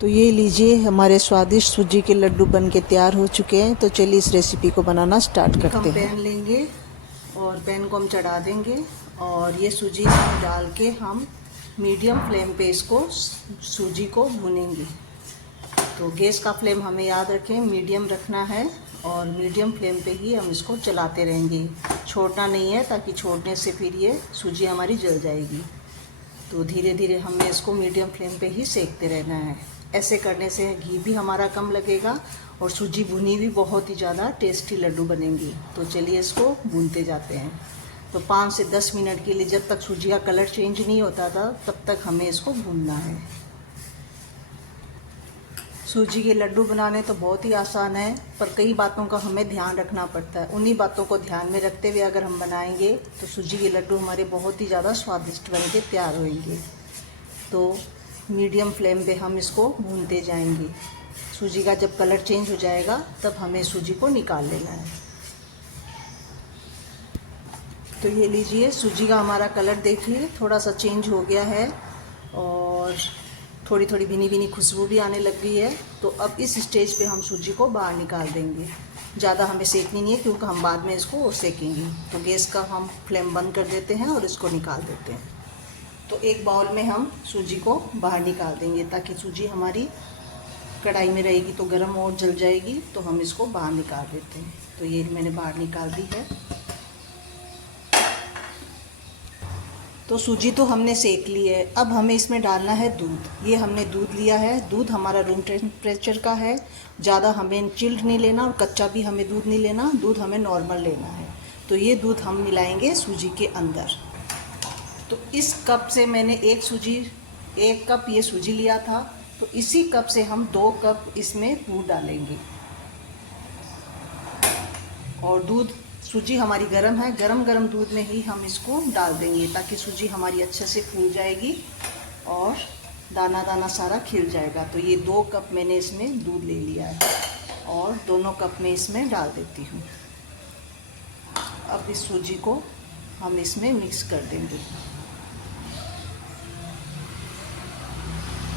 तो ये लीजिए, हमारे स्वादिष्ट सूजी के लड्डू बन के तैयार हो चुके हैं। तो चलिए इस रेसिपी को बनाना स्टार्ट करते हैं। पैन लेंगे और पैन को हम चढ़ा देंगे और ये सूजी हम डाल के हम मीडियम फ्लेम पे इसको सूजी को भूनेंगे। तो गैस का फ्लेम हमें याद रखें मीडियम रखना है और मीडियम फ्लेम पे ही हम इसको चलाते रहेंगे, छोड़ना नहीं है, ताकि छोड़ने से फिर ये सूजी हमारी जल जाएगी। तो धीरे धीरे हमें इसको मीडियम फ्लेम पे ही सेकते रहना है। ऐसे करने से घी भी हमारा कम लगेगा और सूजी भुनी भी बहुत ही ज़्यादा टेस्टी लड्डू बनेंगी। तो चलिए इसको भूनते जाते हैं। तो 5 से 10 मिनट के लिए, जब तक सूजी का कलर चेंज नहीं होता था तब तक हमें इसको भूनना है। सूजी के लड्डू बनाने तो बहुत ही आसान है, पर कई बातों का हमें ध्यान रखना पड़ता है। उन्हीं बातों को ध्यान में रखते हुए अगर हम बनाएंगे तो सूजी के लड्डू हमारे बहुत ही ज़्यादा स्वादिष्ट बन के तैयार होंगे। तो मीडियम फ्लेम पे हम इसको भूनते जाएंगे। सूजी का जब कलर चेंज हो जाएगा तब हमें सूजी को निकाल लेना है। तो ये लीजिए, सूजी का हमारा कलर देखिए थोड़ा सा चेंज हो गया है और थोड़ी थोड़ी भीनी भीनी खुशबू भी आने लग गई है। तो अब इस स्टेज पे हम सूजी को बाहर निकाल देंगे। ज़्यादा हमें सेकनी नहीं है, क्योंकि हम बाद में इसको और सेकेंगे। तो गैस का हम फ्लेम बंद कर देते हैं और इसको निकाल देते हैं। तो एक बाउल में हम सूजी को बाहर निकाल देंगे, ताकि सूजी हमारी कढ़ाई में रहेगी तो गर्म और जल जाएगी। तो हम इसको बाहर निकाल देते हैं। तो ये मैंने बाहर निकाल दी है। तो सूजी तो हमने सेक ली है। अब हमें इसमें डालना है दूध। ये हमने दूध लिया है। दूध हमारा रूम टेम्परेचर का है। ज़्यादा हमें चिल्ड नहीं लेना और कच्चा भी हमें दूध नहीं लेना। दूध हमें नॉर्मल लेना है। तो ये दूध हम मिलाएंगे सूजी के अंदर। तो इस कप से मैंने एक कप ये सूजी लिया था। तो इसी कप से हम 2 कप इसमें दूध डालेंगे। और सूजी हमारी गर्म है, गरम दूध में ही हम इसको डाल देंगे, ताकि सूजी हमारी अच्छे से फूल जाएगी और दाना दाना सारा खिल जाएगा। तो ये 2 कप मैंने इसमें दूध ले लिया है और दोनों कप में इसमें डाल देती हूँ। अब इस सूजी को हम इसमें मिक्स कर देंगे।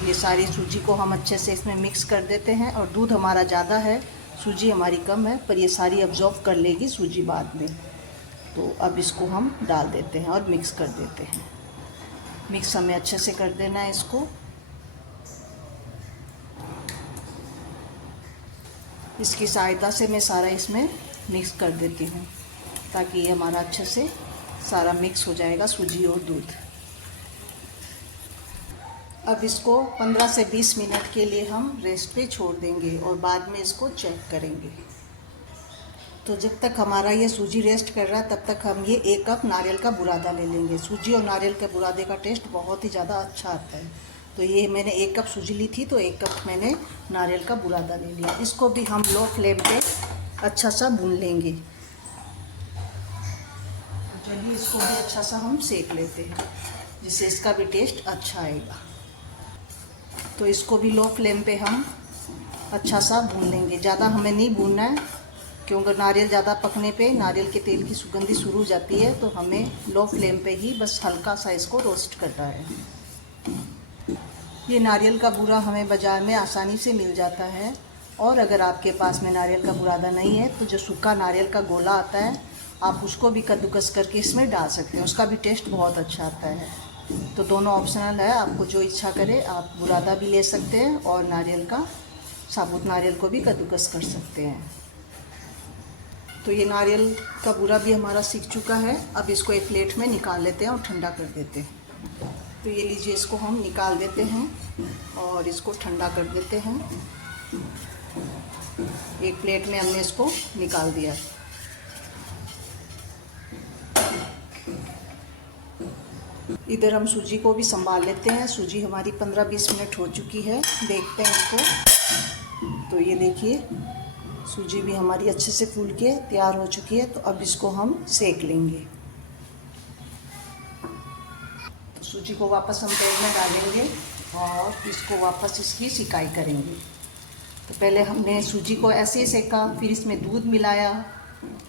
ये सारी सूजी को हम अच्छे से इसमें मिक्स कर देते हैं। और दूध हमारा ज़्यादा है, सूजी हमारी कम है, पर ये सारी अब्जॉर्ब कर लेगी सूजी बाद में। तो अब इसको हम डाल देते हैं और मिक्स कर देते हैं। मिक्स हमें अच्छे से कर देना है इसको। इसकी सहायता से मैं सारा इसमें मिक्स कर देती हूँ, ताकि ये हमारा अच्छे से सारा मिक्स हो जाएगा, सूजी और दूध। अब इसको 15 से 20 मिनट के लिए हम रेस्ट पे छोड़ देंगे और बाद में इसको चेक करेंगे। तो जब तक हमारा ये सूजी रेस्ट कर रहा है तब तक हम ये 1 कप नारियल का बुरादा ले लेंगे। सूजी और नारियल के बुरादे का टेस्ट बहुत ही ज़्यादा अच्छा आता है। तो ये मैंने 1 कप सूजी ली थी, तो 1 कप मैंने नारियल का बुरादा ले लिया। इसको भी हम लो फ्लेम पे अच्छा सा भून लेंगे। चलिए इसको भी अच्छा सा हम सेक लेते हैं, जिससे इसका भी टेस्ट अच्छा आएगा। तो इसको भी लो फ्लेम पे हम अच्छा सा भून लेंगे। ज़्यादा हमें नहीं भूनना है, क्योंकि नारियल ज़्यादा पकने पे नारियल के तेल की सुगंधी शुरू हो जाती है। तो हमें लो फ्लेम पे ही बस हल्का सा इसको रोस्ट करना है। ये नारियल का बूरा हमें बाज़ार में आसानी से मिल जाता है। और अगर आपके पास में नारियल का बुरादा नहीं है तो जो सूखा नारियल का गोला आता है, आप उसको भी कद्दूकस करके इसमें डाल सकते हैं। उसका भी टेस्ट बहुत अच्छा आता है। तो दोनों ऑप्शनल है, आपको जो इच्छा करे आप बुरादा भी ले सकते हैं और नारियल का, साबुत नारियल को भी कद्दूकस कर सकते हैं। तो ये नारियल का बूरा भी हमारा सीख चुका है। अब इसको एक प्लेट में निकाल लेते हैं और ठंडा कर देते हैं। तो ये लीजिए, इसको हम निकाल देते हैं और इसको ठंडा कर देते हैं। एक प्लेट में हमने इसको निकाल दिया। इधर हम सूजी को भी संभाल लेते हैं। सूजी हमारी 15-20 मिनट हो चुकी है। देखते हैं इसको। तो ये देखिए, सूजी भी हमारी अच्छे से फूल के तैयार हो चुकी है। तो अब इसको हम सेक लेंगे। तो सूजी को वापस हम पैन में डालेंगे और इसको वापस इसकी सिकाई करेंगे। तो पहले हमने सूजी को ऐसे ही सेका, फिर इसमें दूध मिलाया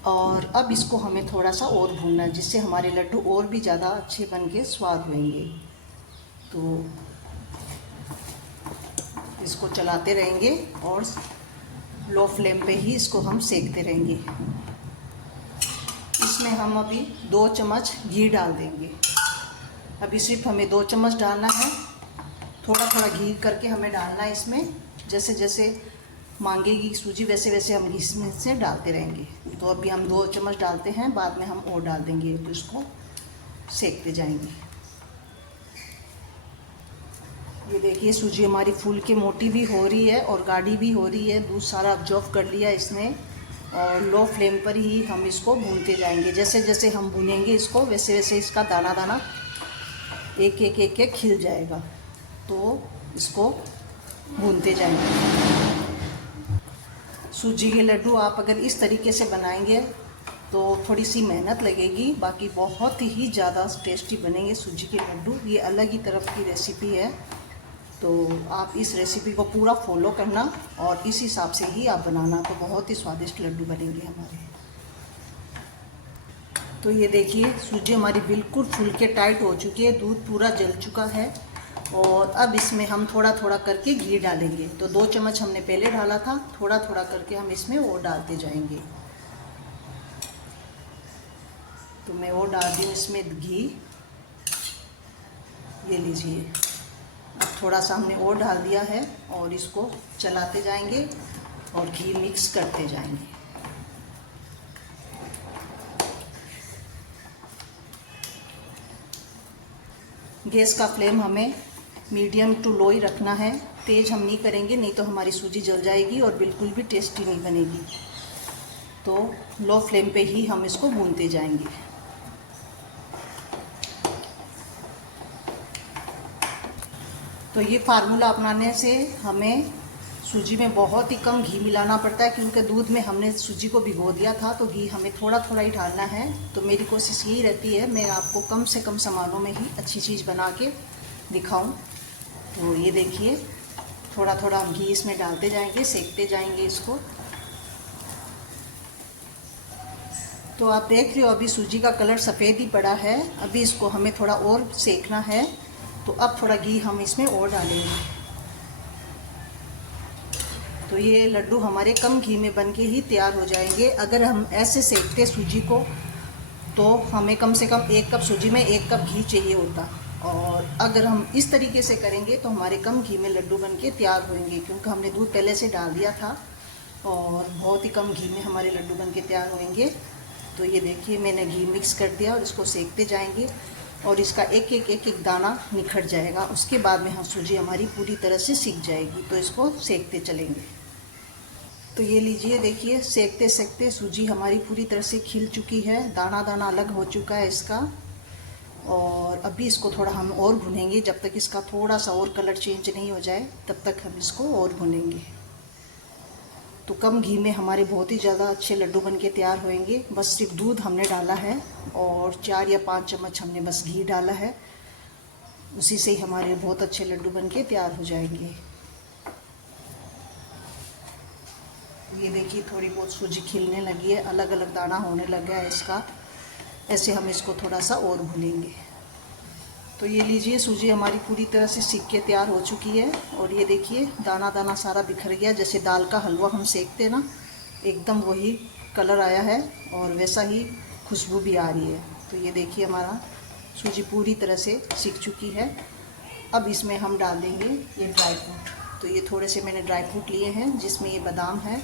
और अब इसको हमें थोड़ा सा और भूनना है, जिससे हमारे लड्डू और भी ज़्यादा अच्छे बन के स्वाद होंगे। तो इसको चलाते रहेंगे और लो फ्लेम पे ही इसको हम सेकते रहेंगे। इसमें हम अभी 2 चम्मच घी डाल देंगे। अभी सिर्फ हमें 2 चम्मच डालना है, थोड़ा थोड़ा घी करके हमें डालना है इसमें। जैसे जैसे मांगेगी सूजी वैसे वैसे हम घी इसमें से डालते रहेंगे। तो अभी हम 2 चम्मच डालते हैं, बाद में हम और डाल देंगे, तो इसको सेकते जाएंगे। ये देखिए सूजी हमारी फूल के मोटी भी हो रही है और गाढ़ी भी हो रही है, दूध सारा ऑब्जॉर्व कर लिया इसने। और लो फ्लेम पर ही हम इसको भूनते जाएंगे। जैसे जैसे हम भूनेंगे इसको वैसे वैसे इसका दाना दाना एक एक एक एक खिल जाएगा। तो इसको भूनते जाएंगे। सूजी के लड्डू आप अगर इस तरीके से बनाएंगे तो थोड़ी सी मेहनत लगेगी, बाकी बहुत ही ज़्यादा टेस्टी बनेंगे सूजी के लड्डू। ये अलग ही तरफ की रेसिपी है, तो आप इस रेसिपी को पूरा फॉलो करना और इस हिसाब से ही आप बनाना, तो बहुत ही स्वादिष्ट लड्डू बनेंगे हमारे। तो ये देखिए सूजी हमारी बिल्कुल फूल के टाइट हो चुकी है, दूध पूरा जल चुका है। और अब इसमें हम थोड़ा थोड़ा करके घी डालेंगे। तो 2 चम्मच हमने पहले डाला था, थोड़ा थोड़ा करके हम इसमें और डालते जाएंगे। तो मैं और डाल दी हूँ इसमें घी। ये लीजिए, अब थोड़ा सा हमने और डाल दिया है और इसको चलाते जाएंगे और घी मिक्स करते जाएंगे। गैस का फ्लेम हमें मीडियम टू लो ही रखना है, तेज़ हम नहीं करेंगे, नहीं तो हमारी सूजी जल जाएगी और बिल्कुल भी टेस्टी नहीं बनेगी। तो लो फ्लेम पे ही हम इसको भूनते जाएंगे। तो ये फार्मूला अपनाने से हमें सूजी में बहुत ही कम घी मिलाना पड़ता है, क्योंकि दूध में हमने सूजी को भिगो दिया था, तो घी हमें थोड़ा थोड़ा ही डालना है। तो मेरी कोशिश यही रहती है मैं आपको कम से कम सामानों में ही अच्छी चीज़ बना के दिखाऊं। तो ये देखिए थोड़ा थोड़ा हम घी इसमें डालते जाएंगे, सेकते जाएंगे इसको। तो आप देख रहे हो अभी सूजी का कलर सफ़ेद ही पड़ा है, अभी इसको हमें थोड़ा और सेकना है। तो अब थोड़ा घी हम इसमें और डालेंगे। तो ये लड्डू हमारे कम घी में बनके ही तैयार हो जाएंगे। अगर हम ऐसे सेकते सूजी को तो हमें कम से कम 1 कप सूजी में 1 कप घी चाहिए होता, और अगर हम इस तरीके से करेंगे तो हमारे कम घी में लड्डू बनके तैयार होंगे, क्योंकि हमने दूध पहले से डाल दिया था और बहुत ही कम घी में हमारे लड्डू बनके तैयार होंगे। तो ये देखिए मैंने घी मिक्स कर दिया और इसको सेकते जाएंगे और इसका एक एक दाना निखर जाएगा। उसके बाद में हम सूजी हमारी पूरी तरह से सीख जाएगी, तो इसको सेकते चलेंगे। तो ये लीजिए देखिए सेकते सेकते सूजी हमारी पूरी तरह से खिल चुकी है, दाना दाना अलग हो चुका है इसका। और अभी इसको थोड़ा हम और भुनेंगे, जब तक इसका थोड़ा सा और कलर चेंज नहीं हो जाए तब तक हम इसको और भुनेंगे। तो कम घी में हमारे बहुत ही ज़्यादा अच्छे लड्डू बनके तैयार होंगे। बस सिर्फ दूध हमने डाला है और 4 या 5 चम्मच हमने बस घी डाला है, उसी से ही हमारे बहुत अच्छे लड्डू बनके तैयार हो जाएंगे। ये देखिए थोड़ी बहुत सूजी खिलने लगी है, अलग अलग दाना होने लगा है इसका। ऐसे हम इसको थोड़ा सा और भूनेंगे। तो ये लीजिए सूजी हमारी पूरी तरह से सीख के तैयार हो चुकी है और ये देखिए दाना दाना सारा बिखर गया, जैसे दाल का हलवा हम सेकते ना, एकदम वही कलर आया है और वैसा ही खुशबू भी आ रही है। तो ये देखिए हमारा सूजी पूरी तरह से सीख चुकी है। अब इसमें हम डाल देंगे ये ड्राई फ्रूट। तो ये थोड़े से मैंने ड्राई फ्रूट लिए हैं, जिसमें ये बादाम है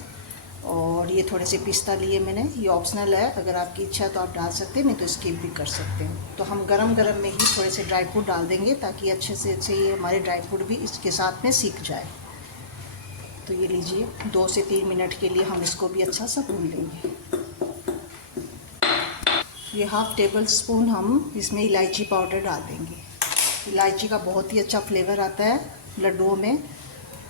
और ये थोड़े से पिस्ता लिए मैंने। ये ऑप्शनल है, अगर आपकी इच्छा है तो आप डाल सकते हैं, नहीं तो स्किप भी कर सकते हैं। तो हम गरम गरम में ही थोड़े से ड्राई फ्रूट डाल देंगे ताकि अच्छे से ये हमारे ड्राई फ्रूट भी इसके साथ में सीख जाए। तो ये लीजिए 2 से 3 मिनट के लिए हम इसको भी अच्छा सा भून लेंगे। ये 1/2 टेबल स्पून हम इसमें इलायची पाउडर डाल देंगे। इलायची का बहुत ही अच्छा फ्लेवर आता है लड्डुओं में।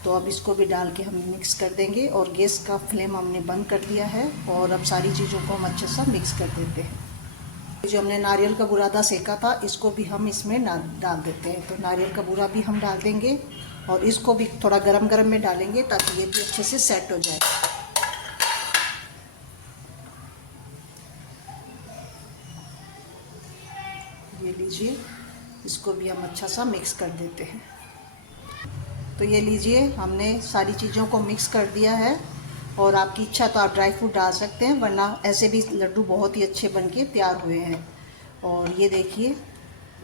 तो अब इसको भी डाल के हम मिक्स कर देंगे और गैस का फ्लेम हमने बंद कर दिया है और अब सारी चीज़ों को हम अच्छे से मिक्स कर देते हैं। जो हमने नारियल का बुरादा सेका था इसको भी हम इसमें डाल देते हैं। तो नारियल का बुरा भी हम डाल देंगे और इसको भी थोड़ा गरम गरम में डालेंगे ताकि ये भी अच्छे से सेट हो जाए। ये लीजिए इसको भी हम अच्छा सा मिक्स कर देते हैं। तो ये लीजिए, हमने सारी चीज़ों को मिक्स कर दिया है। और आपकी इच्छा तो आप ड्राई फ्रूट डाल सकते हैं, वरना ऐसे भी लड्डू बहुत ही अच्छे बनके तैयार हुए हैं। और ये देखिए,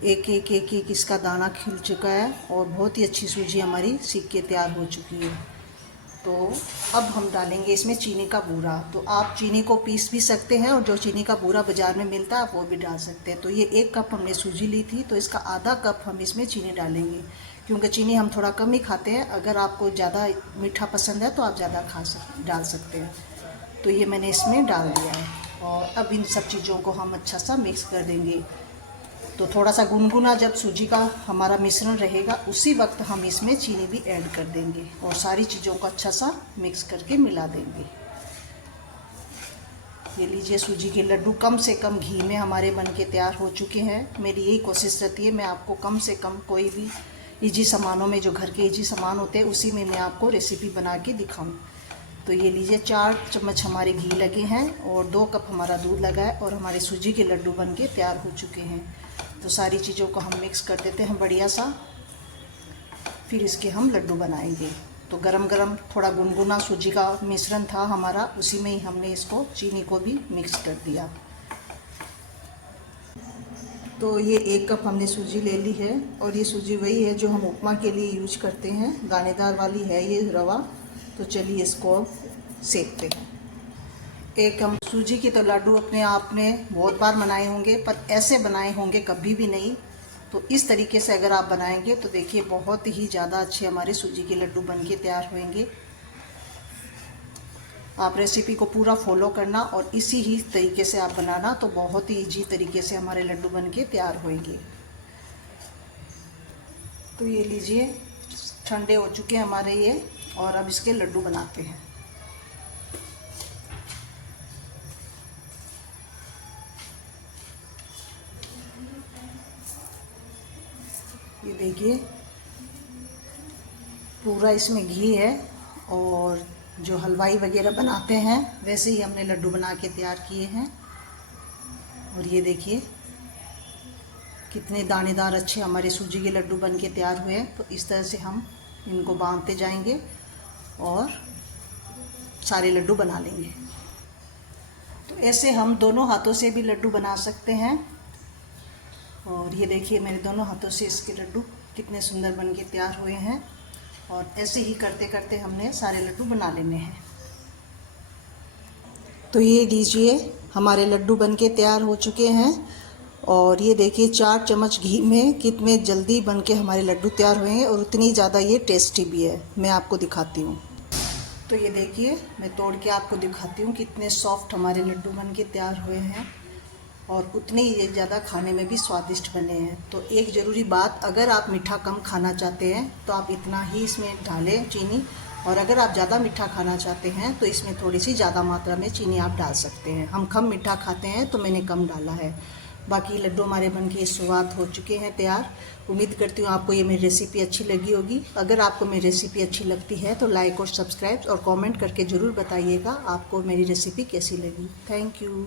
एक एक एक एक इसका दाना खिल चुका है और बहुत ही अच्छी सूजी हमारी सीख के तैयार हो चुकी है। तो अब हम डालेंगे इसमें चीनी का बूरा। तो आप चीनी को पीस भी सकते हैं और जो चीनी का बूरा बाज़ार में मिलता है आप वो भी डाल सकते हैं। तो ये 1 कप हमने सूजी ली थी, तो इसका आधा कप हम इसमें चीनी डालेंगे, क्योंकि चीनी हम थोड़ा कम ही खाते हैं। अगर आपको ज़्यादा मीठा पसंद है तो आप ज़्यादा डाल सकते हैं। तो ये मैंने इसमें डाल दिया है और अब इन सब चीज़ों को हम अच्छा सा मिक्स कर देंगे। तो थोड़ा सा गुनगुना जब सूजी का हमारा मिश्रण रहेगा, उसी वक्त हम इसमें चीनी भी ऐड कर देंगे और सारी चीज़ों को अच्छा सा मिक्स करके मिला देंगे। ये लीजिए, सूजी के लड्डू कम से कम घी में हमारे बनके तैयार हो चुके हैं। मेरी यही कोशिश रहती है, मैं आपको कम से कम कोई भी इजी सामानों में, जो घर के इजी सामान होते हैं उसी में मैं आपको रेसिपी बना के दिखाऊं। तो ये लीजिए, 4 चम्मच हमारे घी लगे हैं और 2 कप हमारा दूध लगा है और हमारे सूजी के लड्डू बनके तैयार हो चुके हैं। तो सारी चीज़ों को हम मिक्स कर देते हैं बढ़िया सा, फिर इसके हम लड्डू बनाएंगे। तो गरम गरम थोड़ा गुनगुना सूजी का मिश्रण था हमारा, उसी में ही हमने इसको चीनी को भी मिक्स कर दिया। तो ये 1 कप हमने सूजी ले ली है और ये सूजी वही है जो हम उपमा के लिए यूज करते हैं, दानेदार वाली है ये रवा। तो चलिए इसको सेकते हैं। एक हम सूजी की तो लड्डू अपने आप में बहुत बार बनाए होंगे, पर ऐसे बनाए होंगे कभी भी नहीं। तो इस तरीके से अगर आप बनाएंगे तो देखिए, बहुत ही ज़्यादा अच्छे हमारे सूजी के लड्डू बनके तैयार होंगे। आप रेसिपी को पूरा फॉलो करना और इसी ही तरीके से आप बनाना, तो बहुत ही ईजी तरीके से हमारे लड्डू बनके तैयार होंगे। तो ये लीजिए, ठंडे हो चुके हैं हमारे ये, और अब इसके लड्डू बनाते हैं। ये देखिए, पूरा इसमें घी है और जो हलवाई वगैरह बनाते हैं वैसे ही हमने लड्डू बना के तैयार किए हैं। और ये देखिए कितने दानेदार अच्छे हमारे सूजी के लड्डू बन के तैयार हुए हैं। तो इस तरह से हम इनको बांधते जाएंगे और सारे लड्डू बना लेंगे। तो ऐसे हम दोनों हाथों से भी लड्डू बना सकते हैं। और ये देखिए, मेरे दोनों हाथों से इसके लड्डू कितने सुंदर बन के तैयार हुए हैं। और ऐसे ही करते करते हमने सारे लड्डू बना लेने हैं। तो ये लीजिए, हमारे लड्डू बन के तैयार हो चुके हैं। और ये देखिए, 4 चम्मच घी में कितने जल्दी बन के हमारे लड्डू तैयार हुए हैं और उतनी ज़्यादा ये टेस्टी भी है। मैं आपको दिखाती हूँ। तो ये देखिए, मैं तोड़ के आपको दिखाती हूँ कितने सॉफ्ट हमारे लड्डू बन के तैयार हुए हैं और उतने ही ज़्यादा खाने में भी स्वादिष्ट बने हैं। तो एक ज़रूरी बात, अगर आप मीठा कम खाना चाहते हैं तो आप इतना ही इसमें डालें चीनी, और अगर आप ज़्यादा मीठा खाना चाहते हैं तो इसमें थोड़ी सी ज़्यादा मात्रा में चीनी आप डाल सकते हैं। हम कम मीठा खाते हैं तो मैंने कम डाला है। बाकी लड्डू हमारे बन के शुरुआत हो चुके हैं तैयार। उम्मीद करती हूँ आपको ये मेरी रेसिपी अच्छी लगी होगी। अगर आपको मेरी रेसिपी अच्छी लगती है तो लाइक और सब्सक्राइब और कमेंट करके ज़रूर बताइएगा आपको मेरी रेसिपी कैसी लगी। Thank you.